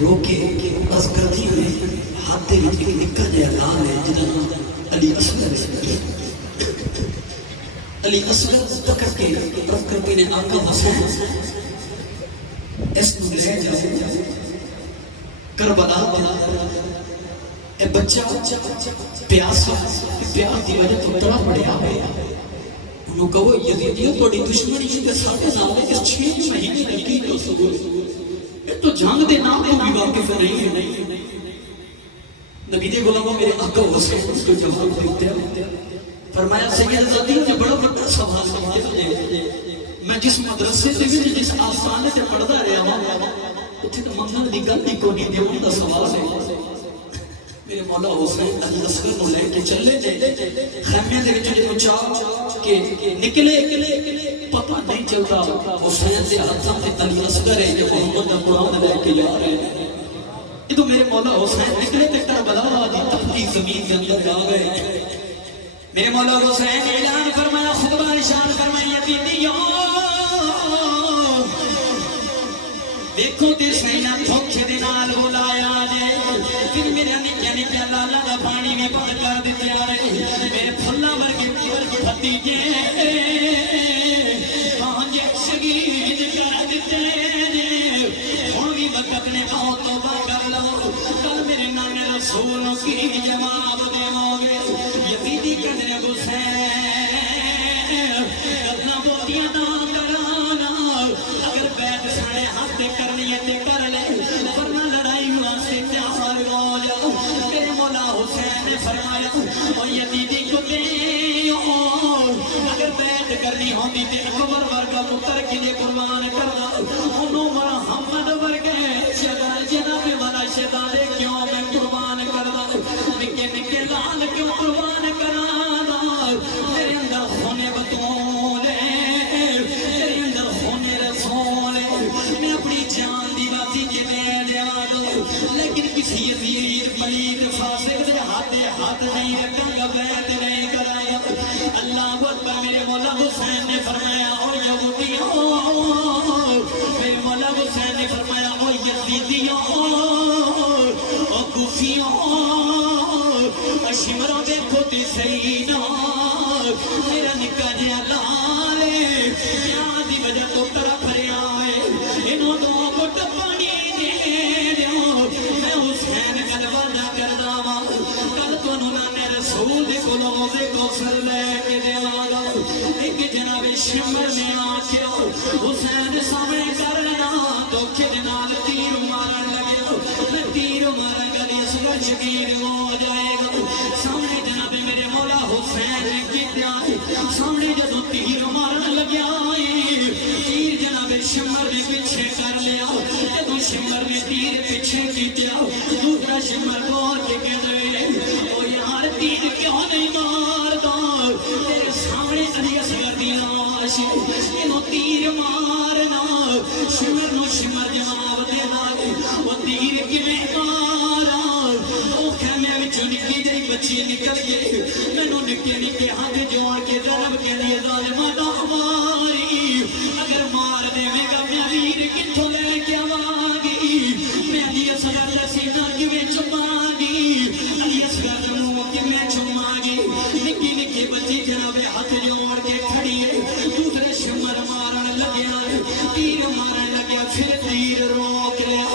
رو کے بس کرتی ہوئی ہاتھ دے وچ ایک نکا جہا لال ہے جدا علی اصغر علی اصغر پکڑ کے رکھ کر نے آقا حسین اس کو لے جاؤ کربلا اے بچہ پیاسا پیار دی وجہ تو تڑا پڑیا ہے انہوں کہو یزیدیوں توڑی دشمنی کے ساتھ نام ہے اس 6 مہینے لگی تو سبور تو جنگ دے نام کو بھی واقف نہیں ہے نبی دے غلاموں میرے آقا حسین اس کو جواب دیتے ہیں فرمایا سید زادی نے بڑا بڑا سوال کیا میں جس مدرسے سے جس آسان سے پڑھتا رہا ہوں اتنے تو منگل دی گل دی کو نہیں دیوں دا سوال ہے میرے مولا حسین علی اصغر کو لے کے چلے خیمے دے وچ جو چاہ کہ نکلے پتہ نہیں چلتا حسین دے ہاتھوں تے علی اصغر ہے کہ محمد دا قرآن لے کے جا رہے ہیں یہ تو میرے مولا حسین نکلے تے کربلا دی تپتی زمین کے اندر جا گئے میرے مولا حسین اعلان فرمایا خطبہ ارشاد فرمایا یزیدیوں دیکھو تے سینا دھوکے دے نال بلایا جے پھر میرے نکیا نکیا لالا دا پانی میں بند کر دیتے آرے میرے پھلا ورگے بھتیجے پانچ شگید کر دیتے ہوں بھی وقت نے بہت توبہ کر لو کل میرے نانے رسول کی جواب دے موگے یزیدی قدر حسین کرنا بوتیاں نہ کرانا اگر بیت ساڑے ہاتھ کرنی ہے تے کر لے ورنہ لڑائی واسطے تیار ہو جاؤ میرے مولا حسین نے فرمایا او یزیدی کو دے اگر بیت کرنی ہوندی تے اکبر ورگا پتر کے لیے قربان کرنا انہوں محمد ورگے جناب والا شہزادے کیوں میں قربان کرنا نکے نکے لال کیوں قربان کرانا میرے اندر ہونے بطول میرے اندر ہونے رسول میں اپنی جان دی باتی کے میں دیوا دوں لیکن کسی یزید پلید فاسق دے ہاتھ نہیں رکھا گا بیعت نہیں کرایا اللہ اکبر میرے مولا حسین نے فرمایا او یہودیوں میرے مولا حسین نے فرمایا او یزیدیوں او کوفیوں شمروں دیکھو تی سینا میرا نکا جیا لالے پیار دی وجہ تو طرف رہا ہے انہوں دو گھٹ پانی دے دیو میں حسین کل وعدہ کردہ ماں کل تو نانے رسول دے کو لوگوں دے کو سر لے کے دیوا گا ایک جناب شمر میں آکے حسین سامنے کرنا دھوکے دنال تیر مارن لگے میں تیر مارن گلی سگر شکیر ہو جائے گا سامنے جناب میرے مولا حسین کی دیائی سامنے جدو تیر مارن لگیا تیر جناب شمر نے پیچھے کر لیا جدو شمر نے تیر پیچھے کی دیا دوسرا شمر بول کے کہہ رہے او یار تیر کیوں نہیں مارتا تیرے سامنے علی اصغر دی لاش انہوں تیر مارنا شمر نو شمر جواب دے داگے وہ تیر کی میں مارا او خیمے وچوں نکی جئی بچی نکل گئے میں نو نکے نکے ہاتھ جوڑ کے ضرب کے لیے ظالمانہ ماری اگر مار دے میں گا میں ویر کتھوں لے کے آواگی میں علی اصغر دا سینہ کی میں چماگی علی اصغر دا منہ کی میں چماگی نکی نکی بچی جناب ہاتھ جوڑ کے کھڑی ہے دوسرے شمر مارن لگیا تیر مارن لگیا پھر تیر روک لیا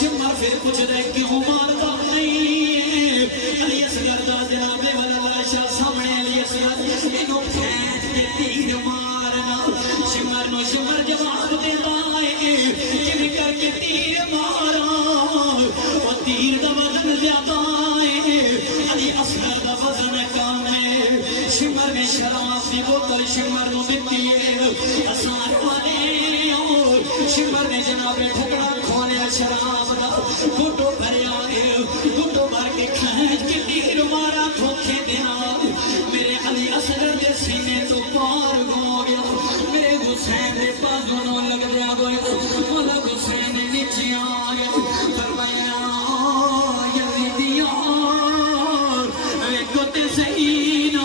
شمر پھر کچھ دے کیوں مارتا نہیں علی اصغر دا جناب والا لاشا سامنے علی اصغر انہوں پھینچ کے تیر مارنا شمر نو شمر جواب دے دائے کمی کر کے تیر مارا وہ تیر دا وزن زیادہ ہے علی اصغر دا وزن کم ہے شمر میں شراب دی بوتل شمر نو دیتی ہے آسان والے شمر نے جناب ٹھکڑا کھولیا شراب دا گھٹو بھریا گھٹو بھر کے کھینچ کے تیر مارا دھوکے دینا میرے علی اصغر دے سینے تو پار ہو گیا میرے حسین دے بازونوں لگ دیا گئے مولا حسین نیچے آ گیا فرمایا یزیدیوں ویکھو تے صحیح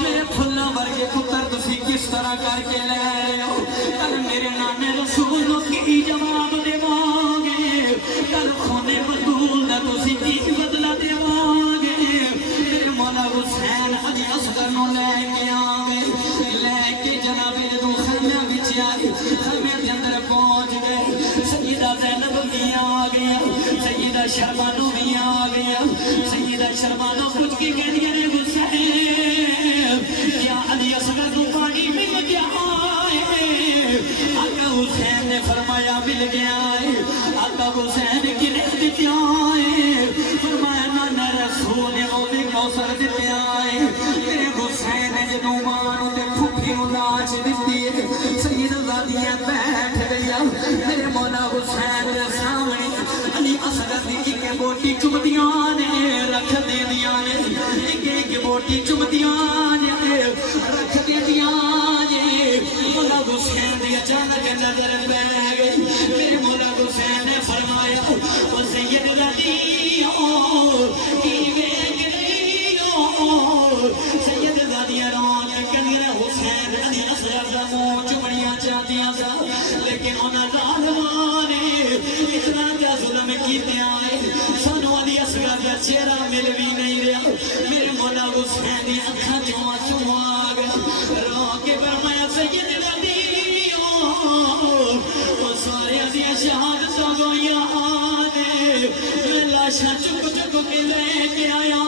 میرے پھلا ورگے پتر تسی کس طرح کر کے لے رہے ہو کل میرے نانے رسول کی جواب دے مانگے کل خون شرمانو بھی آ گیا سیدہ شرمانو کچھ کی کہہ دیا نے حسین کیا علی اصغر کو پانی مل گیا ہے آقا حسین نے فرمایا مل گیا ہے آقا حسین کی رہ دیتے آئے فرمایا نانا رسول نے بھی کوثر دیتے آئے میرے حسین نے جدو مانو تے پھوپھی ناچ دیتی ہے سید زادیاں بیٹھ گیا میرے مولا حسین دے سامنے علی اصغر دی ایک بوٹی چمدیاں نے رکھ دے دیا نے ایک بوٹی چمدیاں نے رکھ دے دیا نے مولا حسین دی اچانک نظر پہ گئی میرے مولا حسین نے فرمایا وہ سید زادیوں کی ویگ رہیوں سید زادیاں روان کنیر حسین علی اصغر دا منہ چمڑیاں چاہتیاں سا لیکن انہاں ظالمان اتنا کیا ظلم کیتے آئے سانو علی اصغر دا چہرہ مل بھی نہیں رہا میرے مولا حسین دی اکھاں چوں آنسو آ گئے رو کے فرمایا سید زادیوں وہ سارے علی شہادتوں کو یاد میں لاشاں چک چک کے لے کے آیا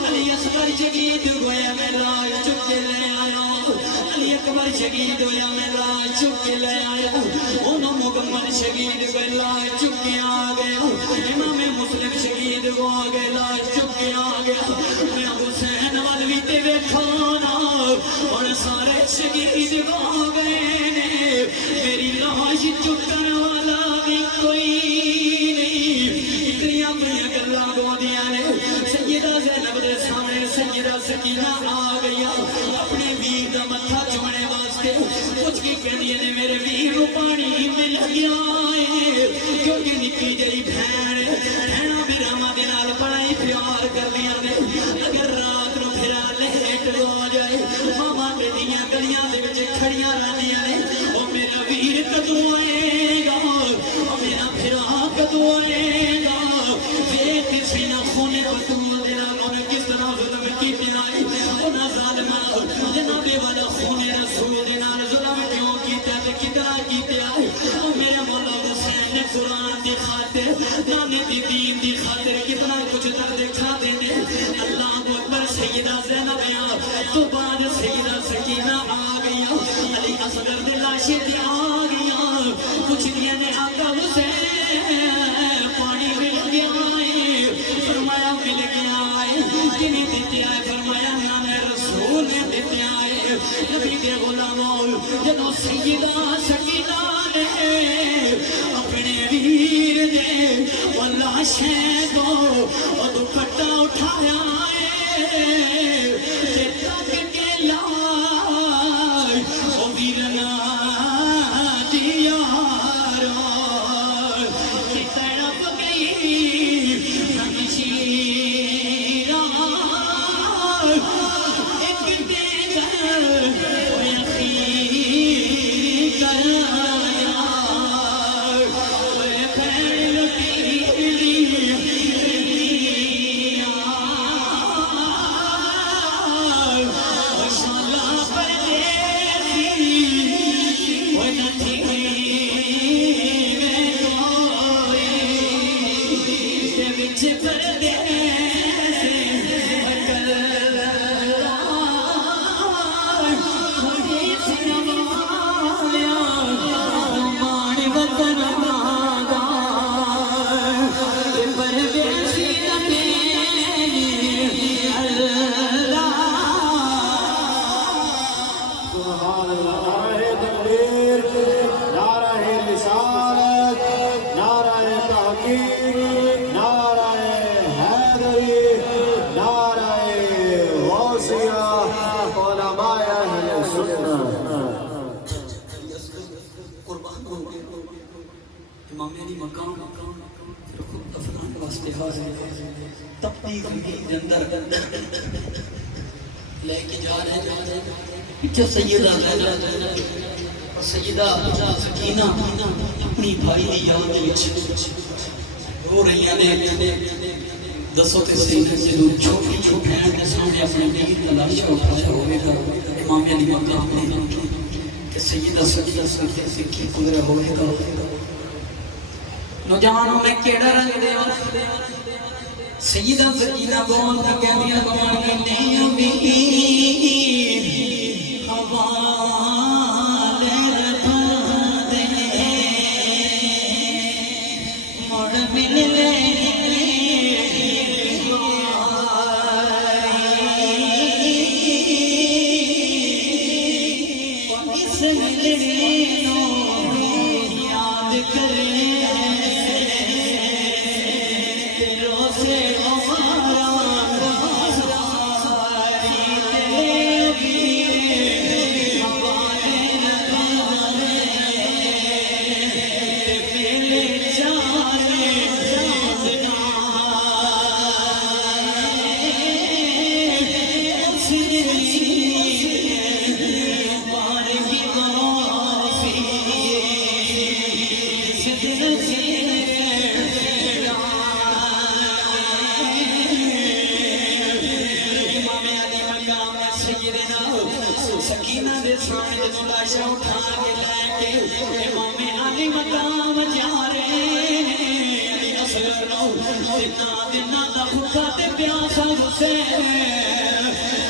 علی اصغر شہید ہویا میں لاش چک کے لے آیا علی اکبر شہید ہویا میں لاش چک کے لے آیا انہوں مکمل شہید ہوئے لاش چک کے آ گیا امام مسلم شہید ہو گئے لاش چک کے آ گیا میں حسین والوی تے ویکھانا اور سارے شہید ہو گئے نے میری لاش چکن والا بھی کوئی سیدہ زینب دے سامنے سیدہ سکینہ آ گیا اپنے ویر دا متھا چومنے واسطے کچھ کی کہنی نے میرے ویر کو پانی مل گیا ہے کیونکہ نکی جئی بھینا میرا ماں دے نال بڑا ہی پیار کر دیا نے اگر رات نو پھرا لیٹ ہو جائے ماما بیٹیاں گلیاں دے وچ کھڑیاں رہندیاں نے او میرا ویر کدوں آئے گا او میرا پھرا کدوں آئے گا دیکھ سینہ خونے بطول دینا انہیں کس طرح ظلم کی پیائی انہاں ظالمہ جنابے والا خونے رسول دینا ظلم کیوں کیتا ہے کتنا کی پیائی اور میرے مولا حسین نے قرآن دی خاطر نانے دی دین دی خاطر کتنا کچھ درد کھا دینے اللہ اکبر سیدہ زینب تو بعد سیدہ سکینہ آ گیا علی اصغر دے لاشے دی آ گیا کچھ دیا نے آقا حسین پانی مل گیا ہے فرمایا مل گیا ہے کنی دیتے آئے فرمایا نام رسول نے دیتے آئے نبی دے غلاموں جنہوں سیدہ سکینہ نے اپنے ویر دے واللہ شہدوں اور دوپٹہ اٹھایا ہے تک کے لائے او ویرنا امام علی مقام خود افغان واسطے حاضر تپتی زندگی کے اندر لے کے جا رہے ہیں پیچھے سیدہ زینب اور سیدہ سکینہ اپنی بھائی دی یاد وچ رو رہی ہیں دسو تے سیدہ جدو چھوٹی چھوٹی بہن کے سامنے اپنے ویر کا لاشا اٹھایا ہوئے گا امام علی مقام نے کہ سیدہ سکینہ سے کی گزرا ہوئے گا نوجوانوں میں کیڑا رنگ دے سیدہ سکینہ بول دی کہندیاں بول گے امید حوالے رکھا دے مڑ مل لے سکینہ دے سامنے تو لاشا اٹھا کے لے کے امام علی مقام جا رہے علی اصغر نو دنا دا بھوکا تے پیاسا حسین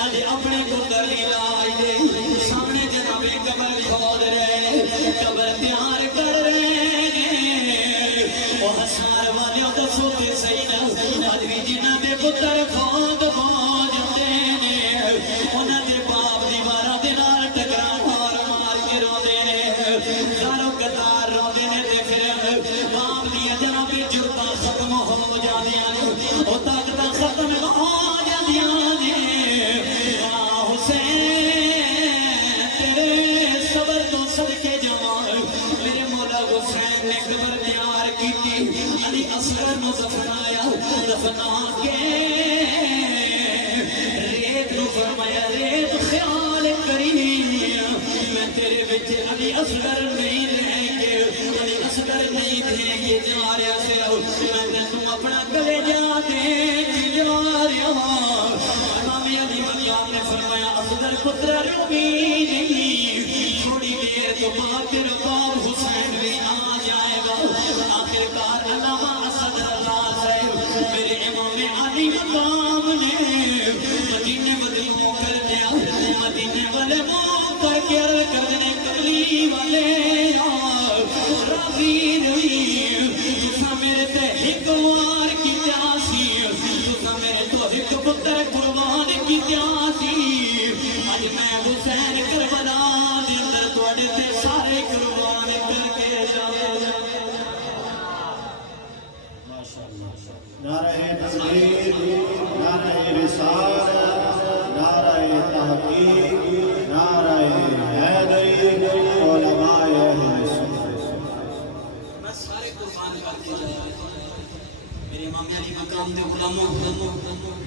علی اپنے پتر دی لاج دے سامنے جناب قبر کھود رہے قبر تیار کر رہے او حسار والے او دسو تے سیدہ ادوی جنہ دے پتر کھود ہو جاندے نے انہاں دے باپ دیوارا دے نال ٹکرا مار مار کے روندے نے دارو قطار روندے نے تے پھر باپ دیا جناب جرتاں ختم ہو جاندیاں نے او طاقتاں ختم ہو جاندیاں نے حسین تیرے صبر تو صدقے جاواں میرے مولا حسین نے قبر تیار کیتی علی اصغر نو دفنایا دفنا کے ریت نو فرمایا ریت خیال کری میں تیرے بچے علی اصغر نہیں رہیں گے علی اصغر نہیں دیں گے جا رہا سے میں نے تم اپنا گلے جا دیں جا رہا امام علی مقام نے فرمایا اصغر پتر روی نہیں تھوڑی دیر تو باقر باب حسین بھی آ جائے گا آخر کار علامہ اسد اللہ صاحب میرے امام علی مقام نے مدینے بدلوں کر دیا مدینے والے ماں پر کر دینے کبلی والے راضی نہیں تُسا میرے تے ایک وار کی پیاسی تُسا میرے تو ایک پتر قربان کی پیاسی آج میں حسین کربلا دے اندر توڑے تے سارے قربان کر کے جاؤ نعرہ تکبیر نعرہ رسالت نعرہ تحقیق نعرہ حیدری علماء اہل سنت میں سارے قربان کر کے جاؤ میرے امام علی مقام دے غلاموں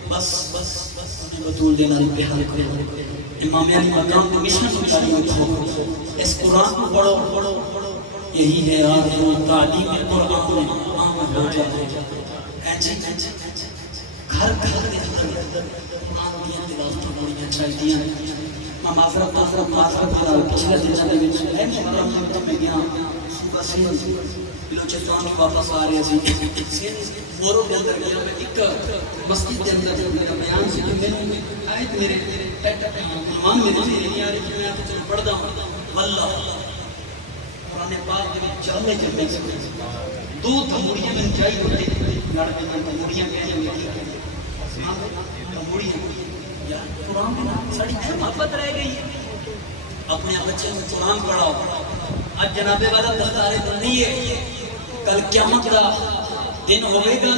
بس انہیں بطول دینا بحال کرو امام علی مقام دے مشن مطالعہ اٹھو اس قرآن کو پڑھو یہی ہے آج وہ تعلیم قرآن میں عام ہو جائے گھر گھر دے اندر قرآن دیا تلاوتاں ہونیاں چاہیے میں معذرت پچھلے دنوں دے وچ ہے میں گیا صبح سے بلوچستان واپس آ رہے سی مورو کے اندر گیا میں ایک مسجد کے اندر میرا بیان سی کہ میں آیت میرے عنوان میں نہیں آ رہی کہ میں آپ کو پڑھدا ہوں واللہ قرآن پاک کے چلنے دو تموریاں میں چاہیے ہوتی لڑکے میں تموریاں کہنے میں تموریاں یار قرآن میں ساڑی کیا محبت رہ گئی ہے اپنے بچے میں قرآن پڑھاؤ آج جنابے والا دستارے بندی ہے کل قیامت دا دن ہوئے گا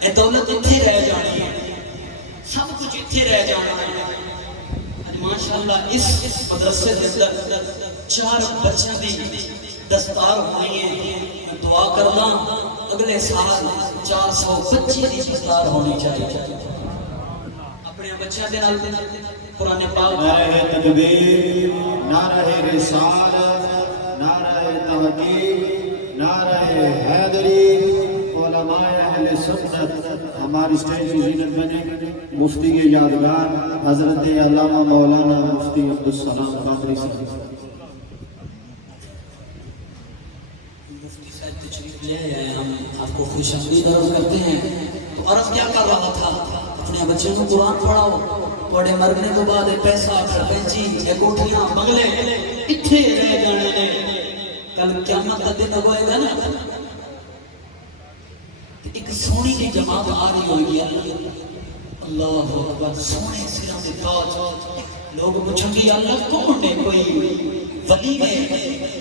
اے دولت اتھے رہ جانی ہے سب کچھ اتھے رہ جانا ہے ماشاءاللہ اس مدرسے کے اندر 4 بچوں دی دستار ہوئی ہے میں دعا کرنا اگلے سال 425 دی دستار ہونی چاہیے اپنے بچوں کے نال قرآن پاک نعرہ تکبیر نعرہ رسالت نعرہ تحقیق نعرہ حیدری علماء اہل سنت ہماری سٹیج کی زینت بنے مفتی کے یادگار حضرت علامہ مولانا مفتی عبدالسلام قادری صاحب مفتی صاحب تشریف یہ ہم آپ کو خوش آمدید عرض کرتے ہیں. تو عرض کیا کر رہا تھا؟ اپنے بچوں کو قرآن پڑھاؤ. تھوڑے مرنے تو بعد پیسہ خرچی یہ کوٹھیاں بنگلے اتنے رہ جانے نے. کل قیامت کا دن ہوئے گا نا، ایک سونی کی جماعت آ رہی ہوگی. اللہ اکبر، سونے سروں کے تاج. لوگ پوچھیں گے اللہ کون ہے؟ کوئی ولی ہے؟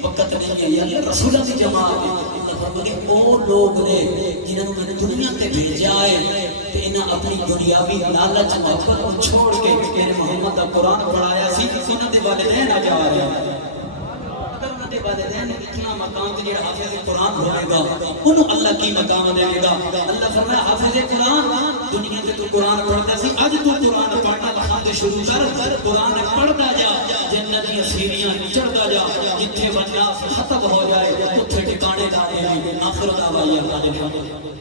وقت نہیں ہے. یا اللہ رسولہ کی جماعت ہے. فرمایا وہ لوگ نے جنہوں نے دنیا تے بھیجا ہے تے انہاں اپنی دنیاوی لالچ محبت چھوڑ کے میرے محمد کا قرآن پڑھایا سی. انہاں دے والدین آ جا رہے ہیں. اگر انہاں دے والدین اتنا مقام تے جڑا حافظ قرآن ہوئے گا انہوں اللہ کی مقام دے گا. اللہ فرمایا حافظ قرآن دنیا تے تو قرآن پڑھتا سی، اج تو قرآن پڑھنا بخاطر شروع کر. قرآن پڑھتا جا، جنت دی سیڑھیاں چڑھتا جا. جتھے والناس ختم ہو جائے اتھے ٹھکانے دار آخر دعوائی اللہ